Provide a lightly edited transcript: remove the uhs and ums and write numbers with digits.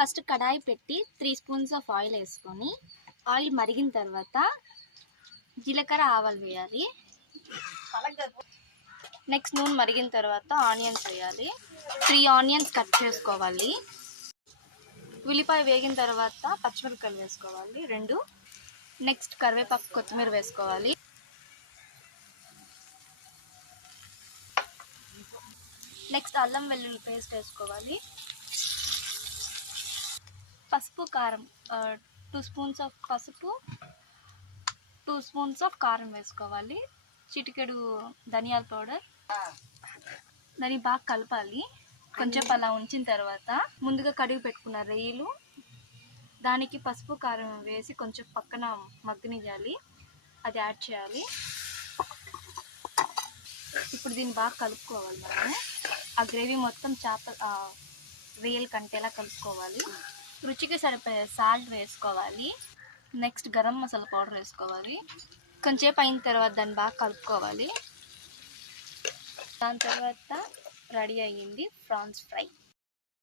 First కడాయి పెట్టి 3 spoons of oil వేసుకొని oil మరిగిన తర్వాత జీలకర్ర ఆవాలు వేయాలి. నెక్స్ట్ నూనె మరిగిన తర్వాత ఆనియన్స్ వేయాలి. 3 ఆనియన్స్ కట్ చేసుకోవాలి. ఉల్లిపాయ వేగిన తర్వాత పచ్చిమిరపకాయలు వేసుకోవాలి 2. నెక్స్ట్ కరివేపాకు కొత్తిమీర వేసుకోవాలి. నెక్స్ట్ అల్లం వెల్లుల్లి పేస్ట్ వేసుకోవాలి. పసుపు కారం 2 స్పూన్స్ ఆఫ్ పసుపు, 2 స్పూన్స్ ఆఫ్ కారం వేసుకోవాలి. చిటికెడు ధనియాల పౌడర్. దాన్ని బాగా కలపాలి. కొంచెం అలా ఉంచిన తర్వాత ముందుగా కడిగి పెట్టుకున్న రొయ్యలు దానికి పసుపు కారం వేసి కొంచెం పక్కన మగ్గనివ్వాలి. అది యాడ్ చేయాలి. ఇప్పుడు దీన్ని బాగా కలుపుకోవాలి. మనము ఆ గ్రేవీ మొత్తం రొయ్యలు కంటేలా కలుపుకోవాలి. రుచికి సరిపోయే సాల్ట్ వేసుకోవాలి. నెక్స్ట్ గరం మసాలా పౌడర్ వేసుకోవాలి. కొంచెంసేపు అయిన తర్వాత దాన్ని బాగా కలుపుకోవాలి. దాని తర్వాత రెడీ అయ్యింది ప్రాన్స్ ఫ్రై.